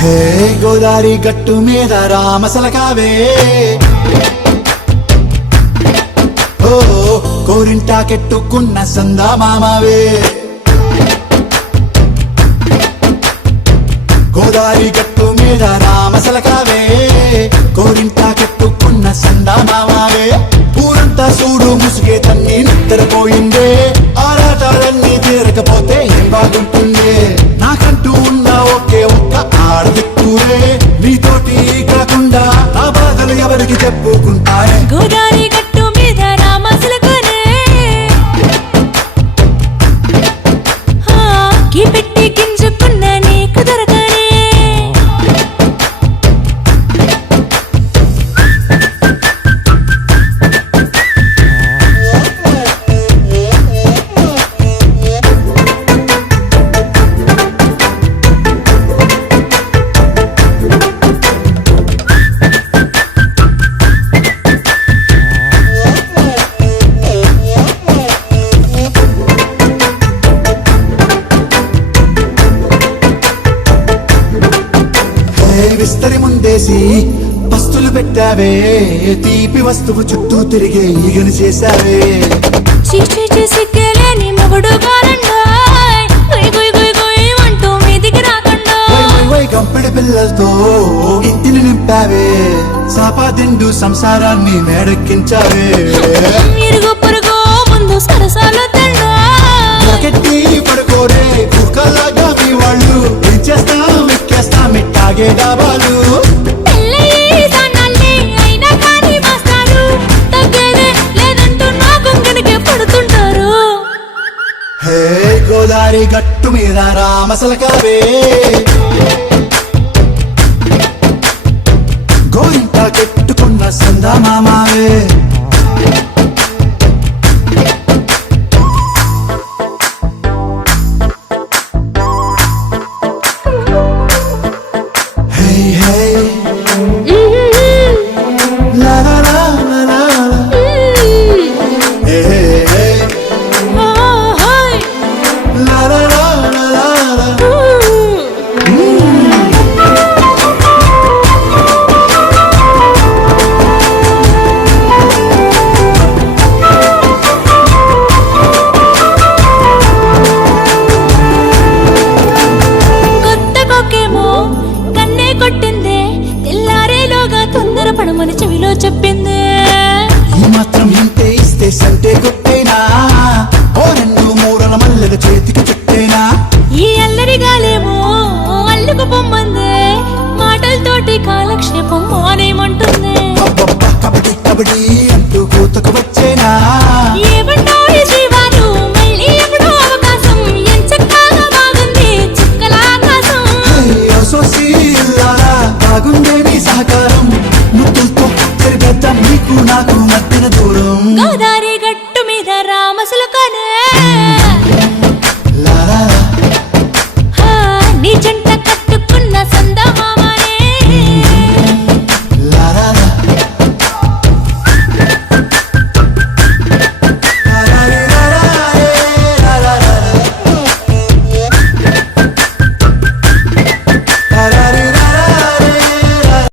హే గోదారి గట్టు మీద రామసలకావే, ఓ కోరింటాకెట్టుకున్న సందా మామావే. గోదారి గట్టు మీద రామసలకావే, కోరింటాకెట్టుకున్న సందా మామావే. ఊరంతా చూడు ముసుగే తన్ని నిద్రపోయిందే, ఆరాటాలన్నీ తీరకపోతే ఏం బాగుంటుందే. నాకంటూ ఉన్న ఒకే ఒక్క ఆడదిక్కువే, నీతోటి కాకుండా నా బాధలు ఎవరికి చెప్పుకుంటానే. గోదారి గట్టు మీద రామసలకానే, పెట్టి గింజుకున్న నీకు దొరకనే. విస్తరి ముందేసి పస్తులు పెట్టావే, తీపి వస్తువు చుట్టూ తిరిగే ఈగను చేశావే. సిగ్గలేని మొగుడు అంటూ మీదికి రాకుండా కంపెడి పిల్లలతో ఇంటిని నింపావే, సాపాదిండు సంసారాన్ని మేడెక్కించావే. ఇరుగు పొరుగు ముందు సరసాలు కెట్టి పడుకోరే కుక్కలాగా మీ వాళ్ళు, ఏం చేస్తాం ఎక్కేస్తాం ఇట్టాగే డాబాలు. హే గోదారి గట్టు మీద రామసలకావే, గోరింట కెట్టుకున్న సందా మామావే. చెవిలో చెప్పింది, ఈ మాత్రం ఇంటే ఇస్తే సంటే కొట్టేనా, ఓ రెండు మూరల మల్లెల చేతికి చుట్టేనా. ఈ అల్లరి గాలేమో అల్లుకు పొమ్మందే, మాటలతోటి కాలక్షేపం మానేమంటుంది. కబడ్డీ కబడ్డీ